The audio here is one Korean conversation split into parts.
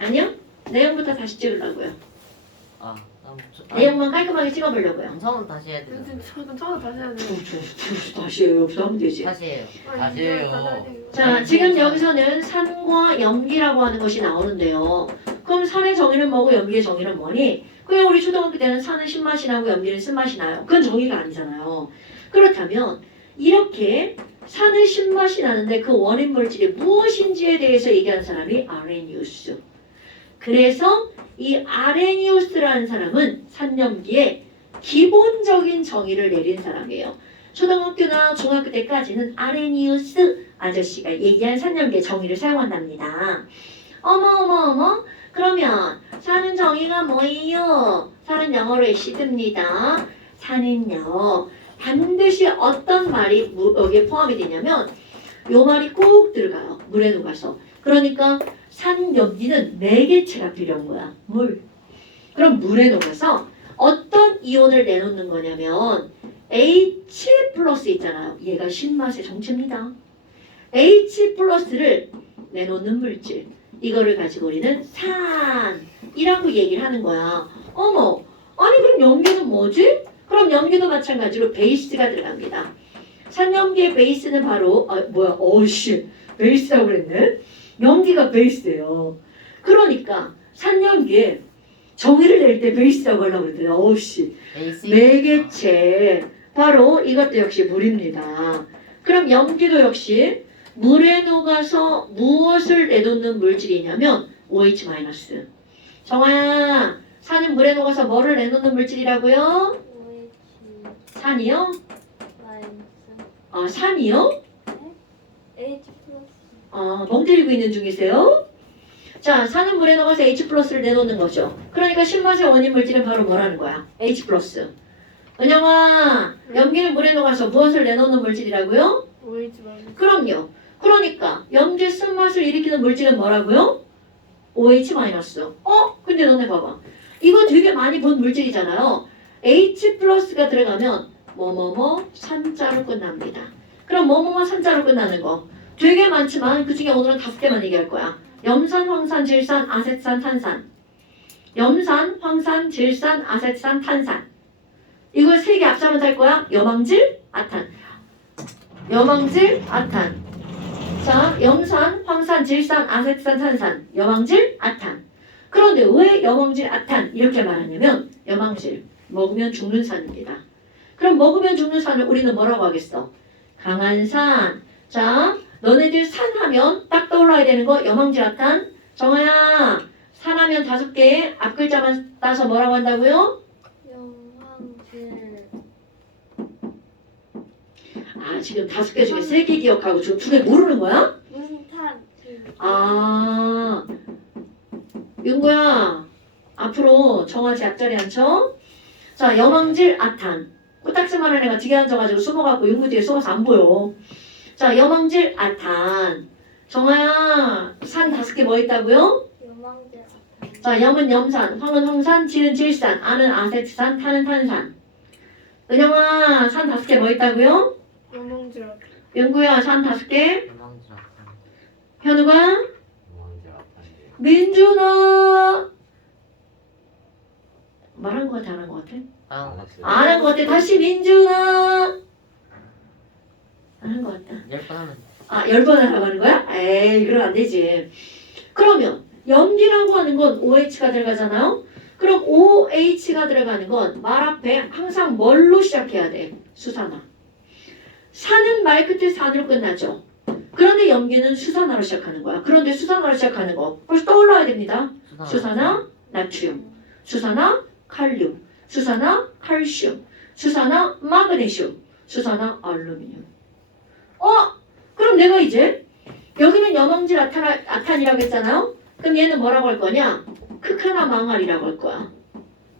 아니요? 내용부터 다시 찍으려고요. 아, 다음 저- 내용만 깔끔하게 찍어보려고요. 영상은 다시 해야 근데 되죠. 저는 처음 다시 해야 돼요. 다시 해요. 여기서 하면 되지. 다시 해요. 아니, 다시 해요. 자, 지금 여기서는 산과 염기라고 하는 것이 나오는데요. 그럼 산의 정의는 뭐고 염기의 정의는 뭐니? 그냥 우리 초등학교 때는 산은 신맛이 나고 염기는 쓴맛이 나요. 그건 정의가 아니잖아요. 그렇다면 이렇게 산은 신맛이 나는데 그 원인 물질이 무엇인지에 대해서 얘기한 사람이 아레니우스. 그래서 이 아레니우스라는 사람은 산염기의 기본적인 정의를 내린 사람이에요. 초등학교나 중학교 때까지는 아레니우스 아저씨가 얘기한 산염기의 정의를 사용한답니다. 어머 어머 어머 그러면 산은 정의가 뭐예요? 산은 영어로 애시드입니다. 산은요 반드시 어떤 말이 무- 여기에 포함이 되냐면 요 말이 꼭 들어가요. 물에 녹아서. 그러니까 산 염기는 네 개체가 필요한 거야. 물. 그럼 물에 녹아서 어떤 이온을 내놓는 거냐면 H 플러스 있잖아요. 얘가 신맛의 정체입니다. H 플러스를 내놓는 물질. 이거를 가지고 우리는 산이라고 얘기를 하는 거야. 어머, 아니 그럼 염기는 뭐지? 그럼 염기도 마찬가지로 베이스가 들어갑니다. 산염기의 베이스는 바로 아 뭐야 어씨 베이스라고 그랬네. 염기가 베이스예요. 그러니까 산염기에 정의를 낼 때 베이스라고 하려고 그랬더니 어씨 AC 매개체 바로 이것도 역시 물입니다. 그럼 염기도 역시 물에 녹아서 무엇을 내놓는 물질이냐면 OH 마이너스. 정아야, 산은 물에 녹아서 뭐를 내놓는 물질이라고요? OH 산이요? 아, 산이요? H 플러스 아, 멍 때리고 있는 중이세요? 자, 산은 물에 녹아서 H 플러스를 내놓는 거죠. 그러니까 신맛의 원인 물질은 바로 뭐라는 거야? H 플러스. 은영아, 염기는 물에 녹아서 무엇을 내놓는 물질이라고요? OH 마이너스. 그럼요. 그러니까 염기의 쓴맛을 일으키는 물질은 뭐라고요? OH 마이너스. 어? 근데 너네 봐봐. 이거 되게 많이 본 물질이잖아요. H 플러스가 들어가면 뭐뭐뭐 산자로 끝납니다. 그럼 뭐뭐뭐 산자로 끝나는 거 되게 많지만 그 중에 오늘은 다섯 개만 얘기할 거야. 염산, 황산, 질산, 아세트산, 탄산. 염산, 황산, 질산, 아세트산, 탄산. 이걸 세개 앞자면 될 거야. 여망질, 아탄. 여망질, 아탄. 자, 염산, 황산, 질산, 아세트산, 탄산, 여망질, 아탄. 그런데 왜 여망질, 아탄 이렇게 말하냐면 여망질 먹으면 죽는 산입니다. 그럼 먹으면 죽는 산을 우리는 뭐라고 하겠어? 강한 산. 자, 너네들 산 하면 딱 떠올라야 되는 거 여망질, 아탄. 정아야, 산 하면 다섯 개 앞 글자만 따서 뭐라고 한다고요? 영황질 아, 지금 다섯 개 중에 세 개 기억하고 지금 두 개 모르는 거야? 문탄 아, 윤구야, 앞으로 정화지 앞자리 앉혀. 자, 여망질 아탄. 코딱지만한 애가 뒤에 앉아가지고 숨어갖고 윤구 뒤에 숨어서 안 보여. 자, 여망질 아탄. 정화야, 산 다섯 개 뭐 있다고요? 영황질 자, 염은 염산, 황은 황산, 질은 질산, 아는 아세트산, 탄은 탄산. 은영아, 산 다섯 개 뭐 있다고요? 영몽질. 윤구야, 산 다섯 개. 유망주 아탄. 현우가, 유망질 아탄이에요. 민준아. 말한 거 같아, 안한 거 같아? 아, 알았어요. 안한 거 같아. 다시 민준아. 안한거 같다. 열 번 하면 아, 열 번 하라고 하는 거야? 에이, 그럼 안 되지. 그러면 염기라고 하는 건 OH가 들어가잖아요? 그럼 OH가 들어가는 건 말 앞에 항상 뭘로 시작해야 돼? 수산화. 산은 말 끝에 산으로 끝나죠. 그런데 염기는 수산화로 시작하는 거야. 그런데 수산화로 시작하는 거 벌써 떠올라야 됩니다. 수산. 수산화, 나트륨. 수산화, 칼륨. 수산화, 칼슘. 수산화, 마그네슘. 수산화, 알루미늄. 어? 그럼 내가 이제 여기는 염황질 아탄, 아탄이라고 했잖아요. 그럼 얘는 뭐라고 할 거냐? 크카나 망알이라고 할 거야.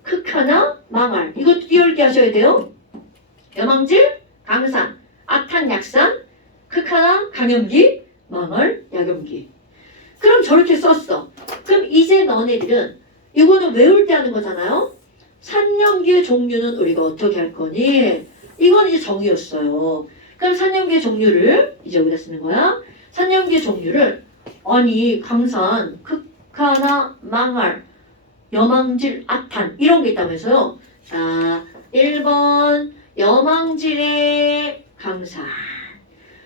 크카나 망알. 이것도 띄울게 하셔야 돼요. 염황질, 강산, 아탄, 약산, 크카나, 강염기, 망알, 약염기. 그럼 저렇게 썼어. 그럼 이제 너네들은 이거는 외울 때 하는 거잖아요. 산염기의 종류는 우리가 어떻게 할 거니? 이건 이제 정의였어요. 그럼 산염기의 종류를 이제 여기다 쓰는 거야. 산염기의 종류를 아니 강산, 크, 극하나 망할 여망질 아탄 이런 게 있다면서요. 자, 1번 여망질의 강산.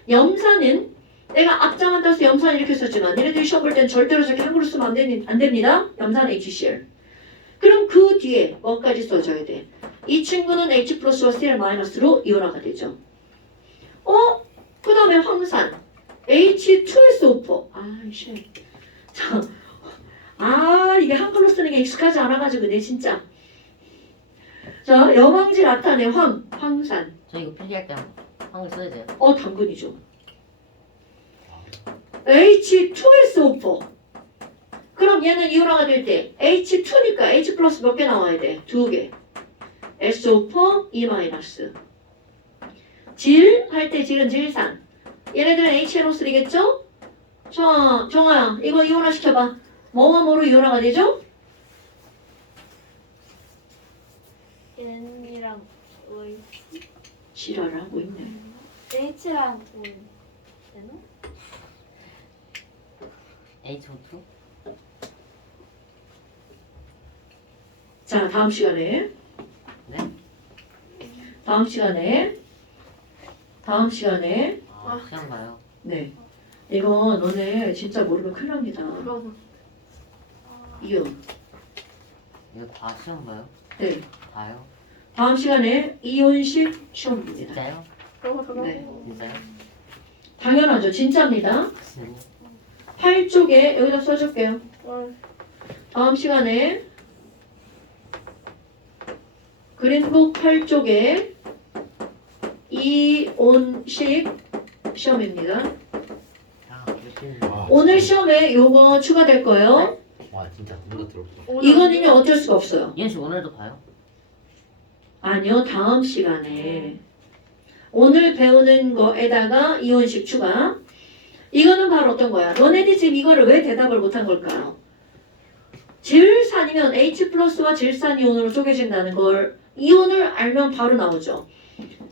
염산은 내가 앞장만 따서 염산 이렇게 썼지만 얘네들이 시험 볼땐 절대로 저렇게 한글로 쓰면 안, 안 됩니다. 염산 HCl. 그럼 그 뒤에 뭐까지 써줘야 돼? 이 친구는 H 플러스와 Cl 마이너스로 이온화가 되죠. 어? 그 다음에 황산 H2SO4 아이씨 자, 아 이게 한글로 쓰는 게 익숙하지 않아가지고 내 진짜 자 여망질 아탄의 황 황산 저 이거 필기할 때 한글 써야 돼요. 어 당근이죠 H2SO4 그럼 얘는 이온화가 될 때 H2니까 H 플러스 몇 개 나와야 돼? 두 개. SO4 E 마이너스. 질 할 때 질은 질산. 얘네들은 HNO3겠죠? 자, 정아야, 이거 이온화 시켜봐. 뭐와 뭐로 이온화가 되죠? N이랑 O 지랄을 하고 있네. H랑 O 되나? H2? 자, 다음 시간에. 네? 다음 시간에. 다음 시간에. 아, 시험 봐요. 네. 이거 너네 진짜 모르면 큰일 납니다. 이온. 이거 다 시험 봐요? 네. 다요? 다음 시간에 이온식 시험입니다. 진짜요? 네. 진짜요? 당연하죠. 진짜입니다. 네. 8쪽에 여기다 써줄게요. 와 다음 시간에 그린북 8쪽에 이온식 시험입니다. 아. 와, 오늘 시험에 요거 추가될 거예요. 와 진짜 누가 들었다. 오늘 이거는요 어쩔 수가 없어요. 이현 씨 오늘도 봐요? 아니요 다음 시간에 오늘 배우는 거에다가 이온식 추가. 이거는 바로 어떤 거야? 너네들이 지금 이거를 왜 대답을 못한 걸까요? 질산이면 H 플러스와 질산 이온으로 쪼개진다는 걸 이온을 알면 바로 나오죠.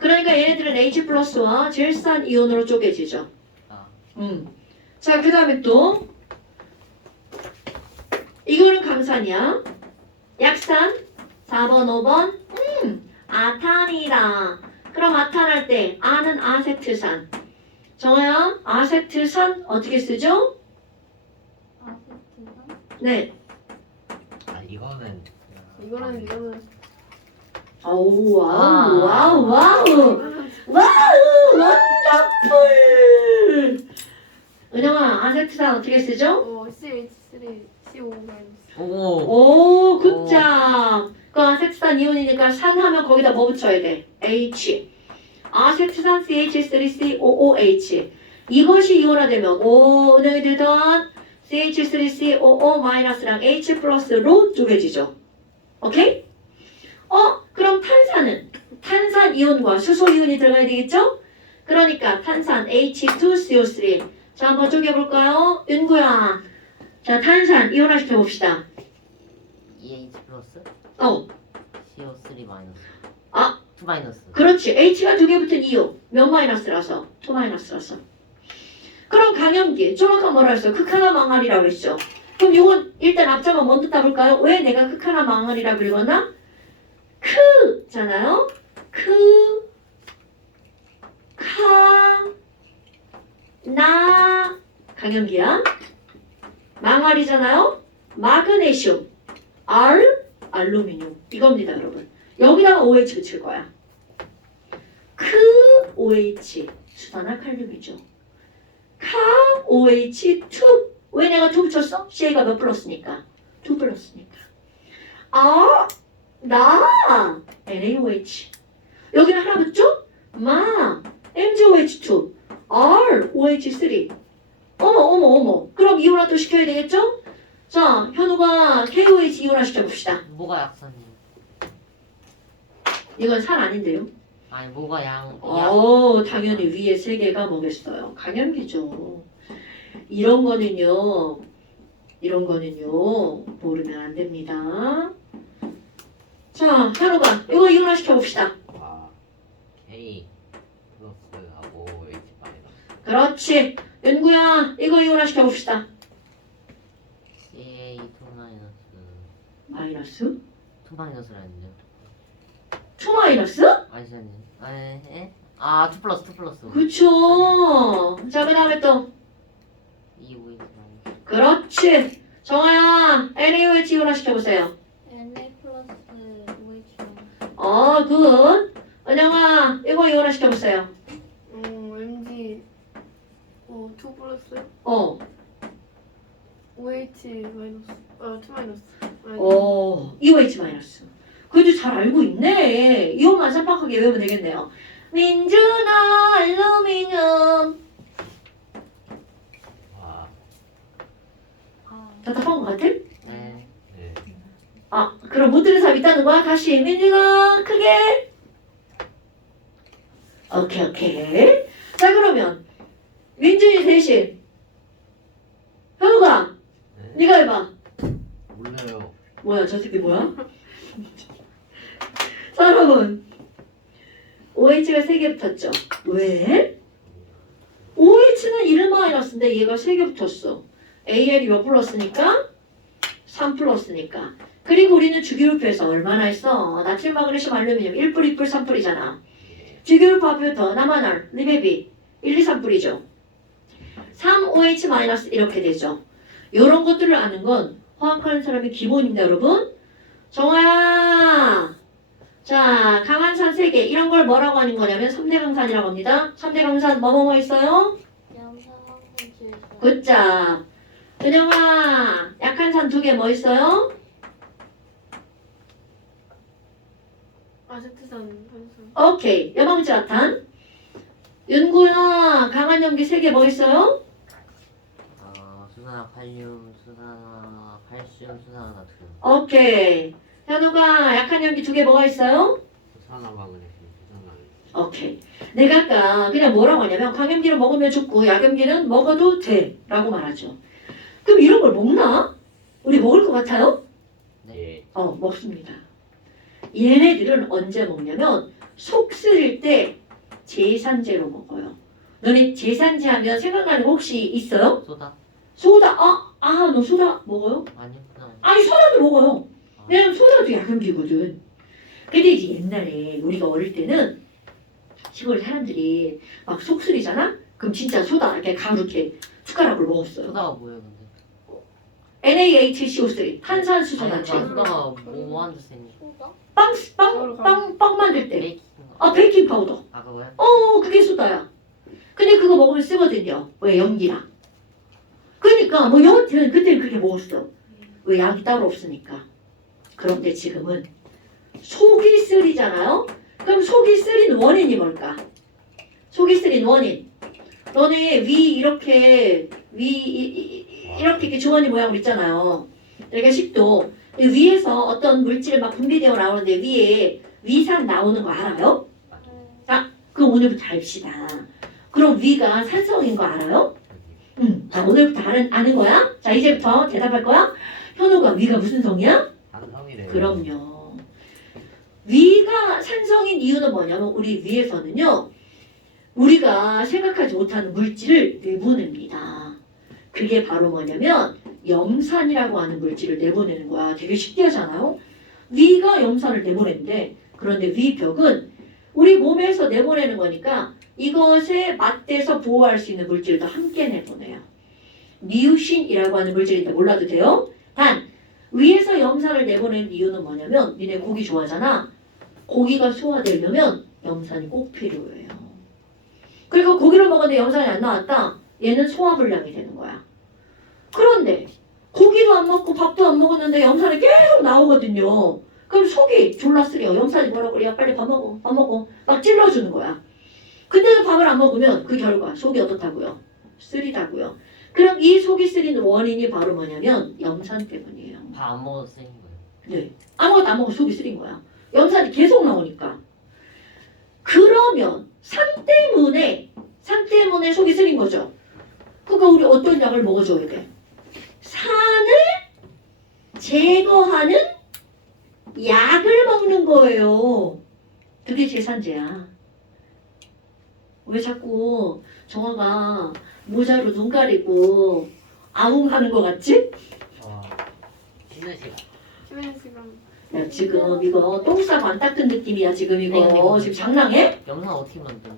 그러니까 얘네들은 H 플러스 와 질산 이온으로 쪼개지죠. 아, 음. 자, 그 다음에 또 이거는 강산이야. 약산 4번, 5번. 음, 아탄이다. 그럼 아탄 할 때 아는 아세트산. 정아야, 아세트산 어떻게 쓰죠? 아세트산? 네. 아 이거는 이거는 이거는 아우, 와우, 아. 와우, 와우. 와우, 원더풀. 은영아, 아세트산 어떻게 쓰죠? 어 CH3 CO 오. 오, 굿잡. 그 아세트산 이온이니까 산 하면 거기다 뭐 붙여야 돼? H. 아세트산 CH3COOH. 이것이 이온화되면 오늘 들던 CH3COO 마이너스랑 H 플러스로 쪼개지죠. 오케이? 어, 그럼 탄산은 탄산 이온과 수소 이온이 들어가야 되겠죠? 그러니까 탄산 H2CO3. 자, 한번 쪼개볼까요? 윤구야. 자, 탄산 이온화 시켜봅시다. EH 플러스? 어, CO3 마이너스. 아. 2 마이너스. 그렇지. H가 두 개 붙은 이유. 몇 마이너스라서? 2 마이너스라서. 그럼 강염기. 정확한 뭐라 했어? 극하나 망할이라고 했죠. 그럼 이건 일단 앞자만 먼저 따볼까요? 왜 내가 극하나 망할이라고 읽었나? 크잖아요. 크, 카, 나, 강염기야. 망할이잖아요. 마그네슘, R, 알루미늄. 이겁니다, 여러분. 여기다가 OH 붙일 거야. 크 OH 수단화 칼륨이죠. 카 OH 2 왜 내가 2 붙였어? CA가 몇 플러스니까 2 플러스니까 아, 나 NaOH 여기는 하나 붙죠? 마 MgOH2 R OH3 어머 어머 어머 그럼 이온화 또 시켜야 되겠죠? 자 현우가 KOH 이온화 시켜봅시다 뭐가 약선이? 이건 산 아닌데요? 아니 뭐가 양? 양. 어, 당연히 위에 세 개가 뭐겠어요? 강염기죠. 이런 거는요, 이런 거는요, 모르면 안 됩니다. 자, 현우가 이거 이온화 시켜봅시다. 와 K 플러스하고 H 마이너스. 그렇지. 윤구야, 이거 이온화 시켜봅시다. CH A 2 마이너스 마이너스 2 마이너스라 했는데 2 마이너스? 아니지 아니 에? 아2 플러스 2 플러스 그쵸. 자, 그 다음에 또. 2 5 마이너스 그렇지. 정아야, NaOH 이온화 시켜보세요. NA 플러스 OH 마이너스 어, 굿. 은영아, 이거 이온화 시켜보세요. 어 MG 어2 플러스 어, OH 마이너스 어 2 마이너스 아니 어, EOH 마이너스. 그래도 잘 알고 있네. 이온만 쌈박하게 외우면 되겠네요. 민주나 알루미늄. 와, 아 답답한 것 같아? 아, 그럼 못 들은 사람 있다는 거야? 다시. 민주나 크게. 오케이, 오케이. 자, 그러면 민준이 대신 현우가 네. 네가 해봐. 몰라요. 뭐야 저 새끼 뭐야? 자 여러분 OH가 3개 붙었죠 왜? OH는 1 마이너스인데 얘가 3개 붙었어 AL이 몇 플러스니까? 3 플러스니까 그리고 우리는 주기율표에서 얼마나 했어? 나트륨 마그네슘 알루미늄 1뿌 2뿌 3뿌리잖아 주기율표 합표 더 남아날 리베비 1, 2, 3뿌리죠 3OH 마이너스 이렇게 되죠 요런 것들을 아는 건 화학하는 사람이 기본입니다, 여러분. 정아야. 자, 강한산 3개. 이런 걸 뭐라고 하는 거냐면 3대 강산이라고 합니다. 3대 강산 뭐뭐뭐 있어요? 질소 굿자. 은영아, 약한 산 2개 뭐 있어요? 아세트산 한산 오케이. 여방지라탄. 윤구야, 강한 염기 3개 뭐 있어요? 아 수산화 칼륨 수산화 칼슘 수산화 나트륨 오케이. 현우가 약한 염기 2개 뭐가 있어요? 수산화 마그네슘, 수산화. 오케이. 내가 아까 그냥 뭐라고 하냐면 강염기를 먹으면 좋고 약염기는 먹어도 돼 라고 말하죠. 그럼 이런 걸 먹나? 우리 먹을 것 같아요? 네. 어, 먹습니다. 얘네들은 언제 먹냐면 속 쓰릴 때 제산제로 먹어요. 너네 제산제 하면 생각나는 거 혹시 있어요? 소다? 소다. 아, 아, 너 소다 먹어요? 아니요 그냥 아니 소다도 먹어요. 아, 왜냐면 소다도 약염기거든. 근데 이제 옛날에 우리가 어릴 때는 시골 사람들이 막 속쓰리잖아? 그럼 진짜 소다 이렇게 가루 이렇게 숟가락을 먹었어요. 소다가 뭐예요 근데? NaHCO3 탄산수소 아니 나트륨. 그러니까 소다가 뭐 하는 데쓰니 소다? 빵, 빵, 빵, 빵 만들 때. 베이킹 아, 베이킹 파우더. 아 그거요? 어, 그게 소다야. 근데 그거 먹으면 쓰거든요. 왜 연기랑. 그러니까 뭐 여하튼 그때 그렇게 먹었어. 왜 약이 따로 없으니까. 그런데 지금은 속이 쓰리잖아요. 그럼 속이 쓰린 원인이 뭘까? 속이 쓰린 원인. 너네 위 이렇게 위 이- 이- 이렇게 이렇게 주머니 모양으로 있잖아요. 이렇게 식도 위에서 어떤 물질 막 분비되어 나오는데 위에 위산 나오는 거 알아요? 네. 그럼 오늘부터 알읍시다. 그럼 위가 산성인 거 알아요? 응. 자, 오늘부터 아는, 아는 거야? 자, 이제부터 대답할 거야? 현우가 위가 무슨 성이야? 산성이래요. 그럼요. 위가 산성인 이유는 뭐냐면 우리 위에서는요. 우리가 생각하지 못하는 물질을 내보냅니다. 그게 바로 뭐냐면 염산이라고 하는 물질을 내보내는 거야. 되게 신기하잖아요. 위가 염산을 내보내는데 그런데 위벽은 우리 몸에서 내보내는 거니까 이것에 맞대서 보호할 수 있는 물질도 함께 내보내요. 미우신이라고 하는 물질인데 몰라도 돼요. 단 위에서 염산을 내보내는 이유는 뭐냐면 니네 고기 좋아하잖아. 고기가 소화되려면 염산이 꼭 필요해요. 그리고 고기를 먹었는데 염산이 안 나왔다. 얘는 소화불량이 되는 거야. 그런데 고기도 안 먹고 밥도 안 먹었는데 염산이 계속 나오거든요. 그럼 속이 졸라 쓰려. 염산이 뭐라고 그래? 야 빨리 밥 먹어. 밥 먹어. 막 찔러주는 거야. 근데 밥을 안 먹으면 그 결과 속이 어떻다고요? 쓰리다고요. 그럼 이 속이 쓰리는 원인이 바로 뭐냐면 염산 때문이에요. 밥 안 먹어도 쓰인 거예요 네. 아무것도 안 먹고 속이 쓰린 거야. 염산이 계속 나오니까. 그러면 산 때문에, 산 때문에 속이 쓰린 거죠. 그러니까 우리 어떤 약을 먹어줘야 돼? 제거하는 약을 먹는 거예요. 그게 제산제야. 왜 자꾸 정화가 모자로 눈 가리고 아웅하는 것 같지? 아. 야 지금 이거 똥 싸고 안 닦은 느낌이야 지금 아니, 이거 이거 지금 장난해? 영상 어떻게 만들어?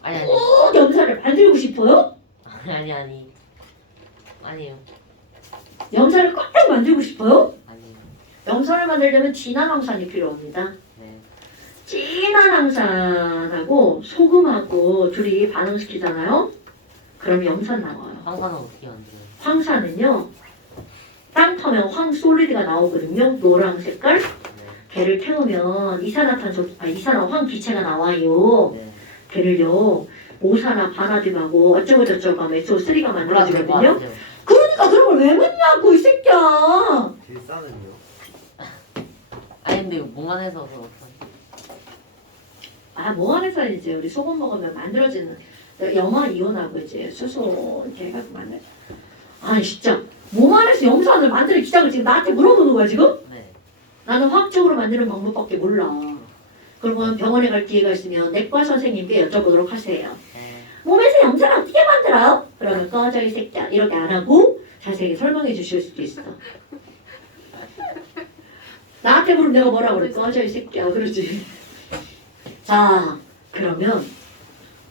아니 아니 꼭 염사를 만들고 싶어요? 아니 아니 아니 아니에요 염사를 꼭 만들고 싶어요? 아니에요 염사를 만들려면 진한 황산이 필요합니다. 네 진한 황산하고 소금하고 둘이 반응시키잖아요. 그럼 염산 나와요. 황산은 어떻게 만들어요? 황산은요. 땅 터면 황 솔리드가 나오거든요. 노랑 색깔. 네 걔를 태우면 이산화탄소, 아 이산화황 기체가 나와요. 네. 걔를요. 오사나 바나dim하고 어쩌고 저쩌고 하면 SO3가 몰라도 될것 만들어지거든요. 그러니까 그런 걸 왜 묻냐고 이 새끼야. 질산은요? 아니 근데 몸만 해서 그렇어 아, 뭐 안에서 이제 우리 소금 먹으면 만들어지는 염화 이온하고 이제 수소 이렇게 해가지고 만들. 아니 진짜 몸 안에서 염산을 만드는 기작을 지금 나한테 물어보는 거야 지금? 네 나는 화학적으로 만드는 방법밖에 몰라. 그러면 병원에 갈 기회가 있으면 내과 선생님께 여쭤보도록 하세요. 네. 몸에서 염산을 어떻게 만들어요? 그러면 꺼져 이 새끼야 이렇게 안 하고 자세히 설명해 주실 수도 있어. 나한테 물으면 내가 뭐라 그래? 꺼져 이 새끼야 그러지. 자 그러면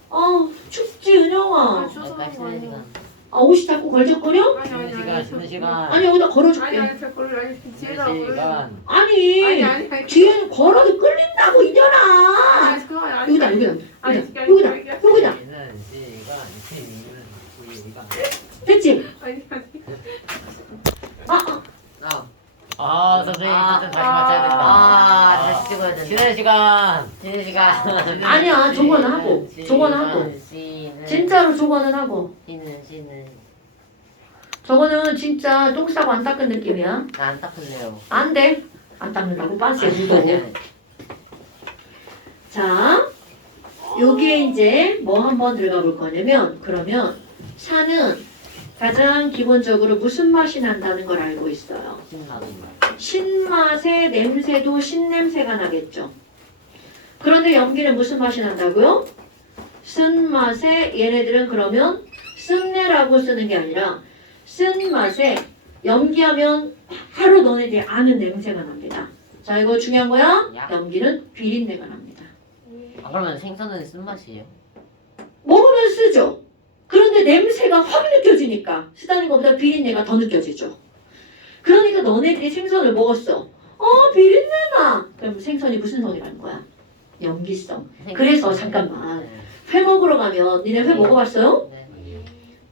어 춥지 아, 은영아. 시간 아 옷이 자꾸 걸적거려? 아니 아니 아니. 쉬는 시간. 아니 여기다 걸어줄게. 아니 아니 저 아니 뒤에다 쉬는 걸을. 시간. 아니, 아니 아니 아니. 뒤에는 걸어도 끌린다고 이년아. 아니 그거 아니. 여기다 여기다 아니 여기다 여기다 여기다 쉬는 시간. 쉬는 우리 시간. 됐지? 아니 아니. 아, 아 아, 아 선생님 아, 진짜 다시 맞춰야 된다. 아 다시 찍어야 된다 쉬는 시간. 쉬는 시간 아니야 저거는 하고 저거는 하고 쉬는 진짜로 저거는 하고 쉬는 쉬는 저거는 진짜 똥 싸고 안 닦은 느낌이야. 나안 닦을래요 안 돼. 안 닦는다고 빤스에 묻어. 자, 여기에 이제 뭐 한번 들어가 볼 거냐면 그러면 산은 가장 기본적으로 무슨 맛이 난다는 걸 알고 있어요. 신맛의 냄새도 신냄새가 나겠죠. 그런데 연기는 무슨 맛이 난다고요? 쓴맛에 얘네들은 그러면 쓴내라고 쓰는 게 아니라 쓴맛에 연기하면 바로 너네들이 아는 냄새가 납니다. 자 이거 중요한 거야. 야. 연기는 비린내가 납니다. 아 그러면 생선은 쓴맛이에요? 먹으면 쓰죠. 그런데 냄새가 확 느껴지니까 쓰다는 것보다 비린내가 더 느껴지죠. 그러니까 너네들이 생선을 먹었어. 어 비린내나. 그럼 생선이 무슨 성이라는 거야? 연기성. 그래서 잠깐만 네. 회 먹으러 가면 니네 회 먹어봤어요? 네.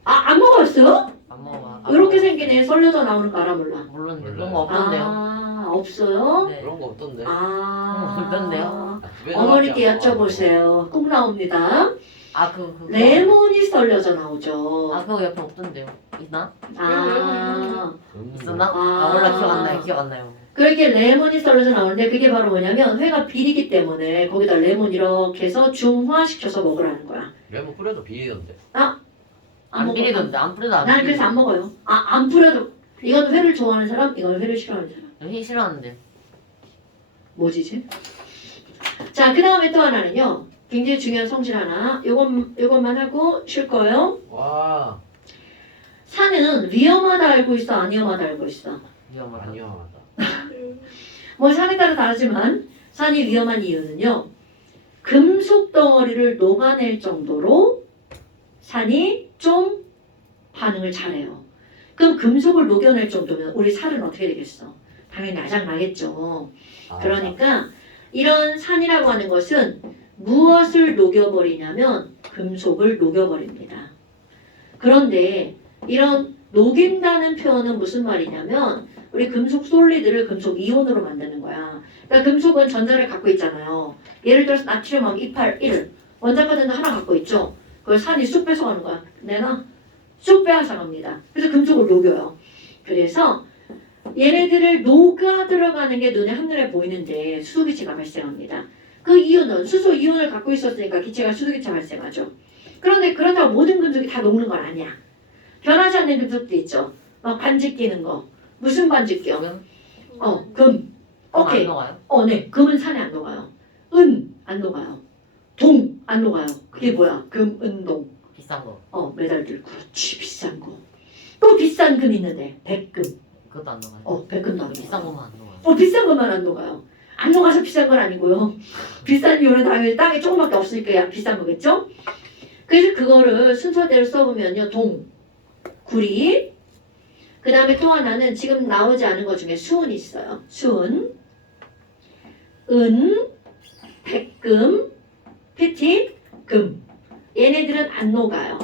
아안 먹어봤어요? 안 먹어봐 이렇게 생긴 애 썰려서 나오는 거 알아 몰라? 몰라요. 그런 거 없던데요? 아 없어요? 네. 그런 거 없던데. 아 음, 없던데요? 아, 집에 어머니께. 여쭤보세요. 꼭 나옵니다. 아 그거 그거 레몬이 썰려져 나오죠. 아 그거 옆에 없던데요? 있나? 아 음. 있었나? 아. 아 몰라 기억 안 나요 기억 안 나요 그렇게 레몬이 썰려서 나오는데 그게 바로 뭐냐면 회가 비리기 때문에 거기다 레몬 이렇게 해서 중화시켜서 먹으라는 거야. 레몬 뿌려도 비리던데. 안 안 먹어. 비리던데 안 뿌려도 안 난 그래서 안 먹어요. 아 안 뿌려도 이건 회를 좋아하는 사람, 이건 회를 싫어하는 사람. 회 싫어하는데 뭐지 쟤? 자, 그 다음에 또 하나는요. 굉장히 중요한 성질 하나. 요건 요것만 하고 쉴 거예요. 와. 산은 위험하다 알고 있어, 안 위험하다 알고 있어. 위험하다 안 위험하다. 뭐 산에 따라 다르지만 산이 위험한 이유는요. 금속 덩어리를 녹아낼 정도로 산이 좀 반응을 잘해요. 그럼 금속을 녹여낼 정도면 우리 살은 어떻게 되겠어? 당연히 아작 나겠죠. 아, 그러니까 이런 산이라고 하는 것은 무엇을 녹여버리냐면 금속을 녹여버립니다. 그런데 이런 녹인다는 표현은 무슨 말이냐면 우리 금속 솔리드를 금속 이온으로 만드는 거야. 그러니까 금속은 전자를 갖고 있잖아요. 예를 들어서 나트륨하고 28, 1 원자카드는 하나 갖고 있죠. 그걸 산이 쑥 뺏어가는 거야. 내가 쑥 빼앗아갑니다. 그래서 금속을 녹여요. 그래서 얘네들을 녹아 들어가는 게 눈에 한눈에 보이는데 수소기체가 발생합니다. 그 이유는 수소 이온을 갖고 있었으니까 기체가 수소기체 발생하죠. 그런데 그렇다고 모든 금속이 다 녹는 건 아니야. 변하지 않는 금속도 있죠. 막 반지 끼는 거. 무슨 반지 껴? 지금 어, 금. 오케이. 안 녹아요? 어, 네. 금은 산에 안 녹아요. 은, 안 녹아요. 동, 안 녹아요. 그게 뭐야? 금, 은, 동. 비싼 거 어, 메달들. 그렇지. 비싼 거. 또 비싼 금 있는데 백금. 그것도 안 녹아요. 어 백금도 안 비싼 녹아. 것만 안 녹아요. 어 비싼 것만 안 녹아요. 안 녹아서 비싼 건 아니고요. 비싼 이유는 당연히 땅에 조금밖에 없으니까 야- 비싼 거겠죠? 그래서 그거를 순서대로 써보면요. 동, 구리, 그 다음에 또 하나는 지금 나오지 않은 것 중에 수은이 있어요. 수은, 은, 백금, 피티, 금. 얘네들은 안 녹아요.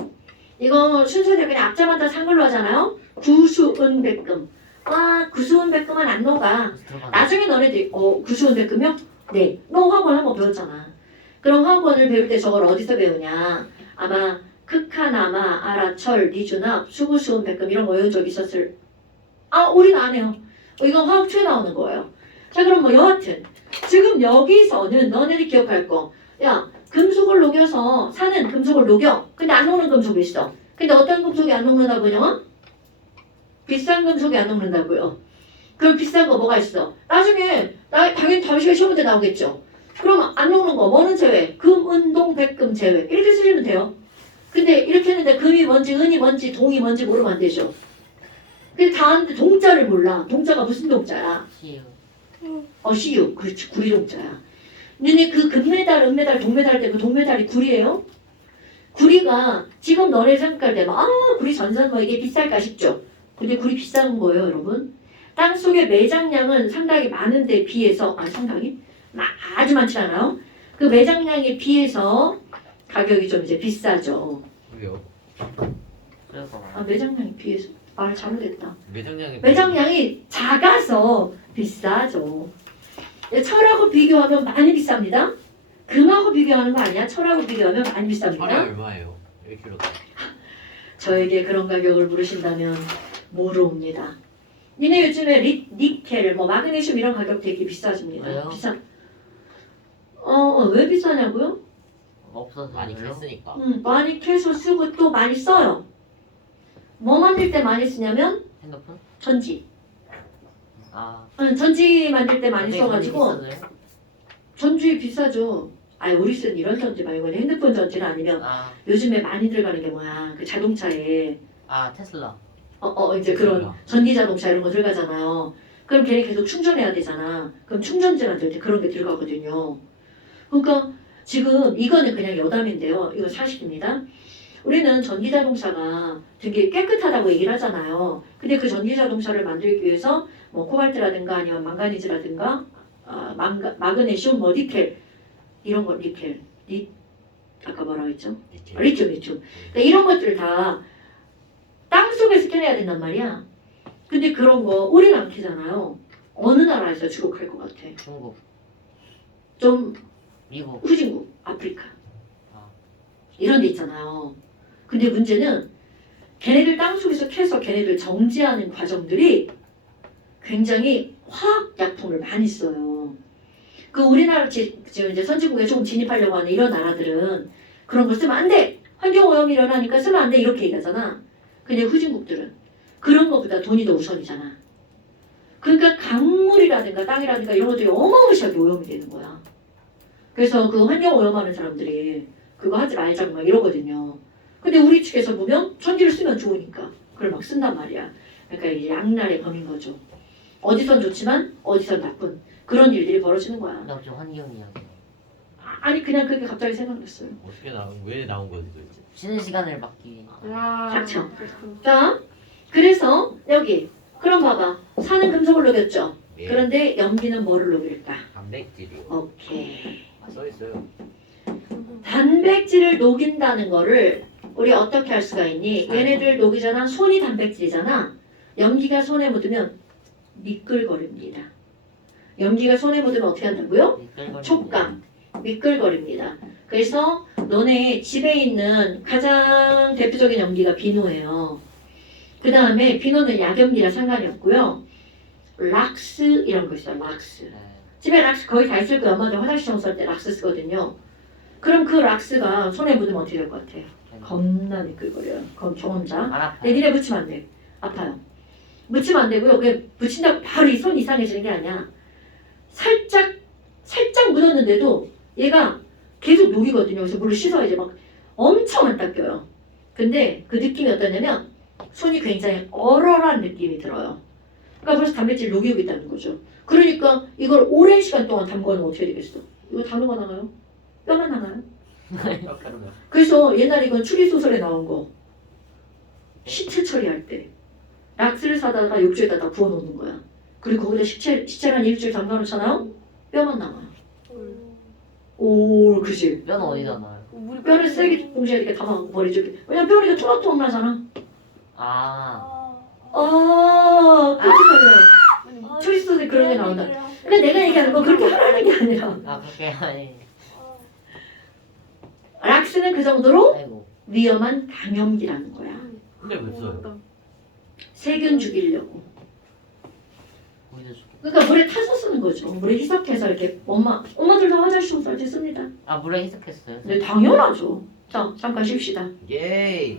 이거 순서대로 그냥 앞자만 다 산 걸로 하잖아요. 구수은, 백금. 와, 구수은, 백금은 안 녹아. 나중에 너네들이 어 구수원 백금요? 네. 너 화학원 한번 배웠잖아. 그럼 화학원을 배울 때 저걸 어디서 배우냐? 아마 크카나마, 아라철, 리주납, 수구수원 백금 이런 거 외운 적 있었을. 아, 우리는 안 해요. 어, 이건 화학초에 나오는 거예요. 자, 그럼 뭐 여하튼 지금 여기서는 너네들이 기억할 거. 야, 금속을 녹여서 사는 금속을 녹여. 근데 안 녹는 금속이 있어. 근데 어떤 금속이 안 녹는다고요? 비싼 금속이 안 녹는다고요. 그럼 비싼 거 뭐가 있어? 나중에 나 당연히 다음 시간 시험 문제 나오겠죠. 그럼 안 녹는 거 뭐는 제외? 금, 은, 동, 백금 제외. 이렇게 쓰시면 돼요. 근데 이렇게 했는데 금이 뭔지 은이 뭔지 동이 뭔지 모르면 안 되죠. 근데 다 하는데 동자를 몰라. 동자가 무슨 동자야? 시유. 어, CU. 그렇지. 구리 동자야. 근데 그 금메달, 은메달, 동메달 때 그 동메달이 구리예요? 구리가 지금 너네 생각할 때 막, 아, 구리 전선 뭐 이게 비쌀까 싶죠? 근데 구리 비싼 거예요, 여러분. 땅 속의 매장량은 상당히 많은데 비해서, 아, 상당히? 마- 아주 많지 않아요? 그 매장량에 비해서 가격이 좀 이제 비싸죠. 왜요? 그래서 아, 매장량에 비해서? 말 잘못했다. 매장량이 매장량이 작아서 비싸죠. 예, 철하고 비교하면 많이 비쌉니다. 금하고 비교하는 거 아니야? 철하고 비교하면 많이 철이 비쌉니다. 얼마예요? 1kg. 저에게 그런 가격을 물으신다면 모릅니다. 니네 요즘에 리, 니켈, 뭐 마그네슘 이런 가격 되게 비싸집니다. 왜요? 비싸. 어, 어, 왜 비싸냐고요? 없어서 많이 그래요? 했으니까. 음, 많이 캐서 쓰고 또 많이 써요. 뭐 만들 때 많이 쓰냐면 핸드폰? 전지. 아. 응, 전지 만들 때 많이 근데 써가지고 그게? 전지 비싸죠. 아니 우리 쓰는 이런 전지 말고 핸드폰 전지는 아니면 아, 요즘에 많이 들어가는 게 뭐야 그 자동차에 아 테슬라. 어, 어 이제 그런 테슬라. 전기 자동차 이런 거 들어가잖아요. 그럼 걔네 계속 충전해야 되잖아. 그럼 충전지 만들 때 그런 게 들어가거든요. 그러니까 지금 이거는 그냥 여담인데요. 이거 사실입니다. 우리는 전기 자동차가 되게 깨끗하다고 얘기를 하잖아요. 근데 그 전기 자동차를 만들기 위해서 뭐 코발트라든가 아니면 망가니즈라든가 아, 망가, 마그네슘, 뭐 니켈 이런 거 니켈, 리 아까 뭐라고 했죠? 리튬, 리튬. 그러니까 이런 것들 다 땅 속에서 캐내야 된단 말이야. 근데 그런 거 우리는 안 캐잖아요. 어느 나라에서 주로 캘 것 같아? 중국, 좀 미국. 후진국, 아프리카 아. 이런 데 있잖아요. 근데 문제는 걔네들 땅 속에서 캐서 걔네들 정지하는 과정들이 굉장히 화학 약품을 많이 써요. 그 우리나라 지- 지금 이제 선진국에 조금 진입하려고 하는 이런 나라들은 그런 걸 쓰면 안 돼. 환경 오염이 일어나니까 쓰면 안 돼. 이렇게 얘기하잖아. 근데 후진국들은 그런 것보다 돈이 더 우선이잖아. 그러니까 강물이라든가 땅이라든가 이런 것들이 어마무시하게 오염이 되는 거야. 그래서 그 환경 오염하는 사람들이 그거 하지 말자고 막 이러거든요. 근데 우리 측에서 보면 전기를 쓰면 좋으니까 그걸 막 쓴단 말이야. 그러니까 양날의 검인 거죠. 어디선 좋지만 어디선 나쁜 그런 일들이 벌어지는 거야. 근데 갑자기 환경 이야. 아, 아니 그냥 그게 갑자기 생각났어요. 어떻게 나? 왜 나온 거지 도대체? 쉬는 시간을 막기 위해. 와. 닥쳐. 자, 그래서 여기 그럼 봐봐. 산은 금속을 녹였죠. 예. 그런데 염기는 뭐를 녹일까? 단백질이요. 오케이. 아, 써 있어요. 단백질을 녹인다는 거를 우리 어떻게 할 수가 있니? 얘네들 녹이잖아. 손이 단백질이잖아. 염기가 손에 묻으면 미끌거립니다. 염기가 손에 묻으면 어떻게 한다고요? 촉감, 미끌거립니다. 그래서 너네 집에 있는 가장 대표적인 염기가 비노예요. 그 다음에 비노는 약염기라 상관이 없고요. 락스 이런 거 있어요. 락스. 네. 집에 락스 거의 다 있을 거예요. 엄마들 화장실 청소할 때 락스 쓰거든요. 그럼 그 락스가 손에 묻으면 어떻게 될 것 같아요? 겁나 미끌거려요. 그럼. 안 아파. 내 니네 묻히면 안 돼. 아파요. 묻히면 안 되고요. 그게 묻힌다고 바로 이 손 이상해지는 게 아니야. 살짝, 살짝 묻었는데도 얘가 계속 녹이거든요. 그래서 물을 씻어야지 막 엄청 안 닦여요. 근데 그 느낌이 어떠냐면 손이 굉장히 얼얼한 느낌이 들어요. 그러니까 벌써 단백질 녹이고 있다는 거죠. 그러니까 이걸 오랜 시간 동안 담궈놓으면 어떻게 되겠어? 이거 단어가 나가요? 뼈만 나가요? 그래서 옛날에 이건 추리소설에 나온 거 시체 처리할 때 락스를 사다가 욕조에다 다 부어놓는 거야. 그리고 거기다 시체, 시체를 한 일주일 담가놓잖아요? 뼈만 남아요. 오, 그지? 뼈는 어디다 놔요? 우리 뼈를 쓰레기 봉지에 이렇게 담아갖고 버리죠. 왜냐면 뼈리가 토막토막 나잖아. 아 아, 끔찍하네. 아, 추리소설에 그런 게 나온다. 하세요. 그러니까 내가 얘기하는 건 그렇게 하라는 게 아니라 아 그렇게 아니 아, 락스는 그 정도로 아이고 위험한 감염기라는 거야. 근데 왜 써요? 맞다. 세균 죽이려고. 우리도 그러니까 물에 타서 쓰는 거죠. 물에 희석해서 이렇게 엄마 엄마들도 화장실 쌀때 씁니다. 아 물에 희석했어요 네 당연하죠. 자 잠깐 쉽시다. 예이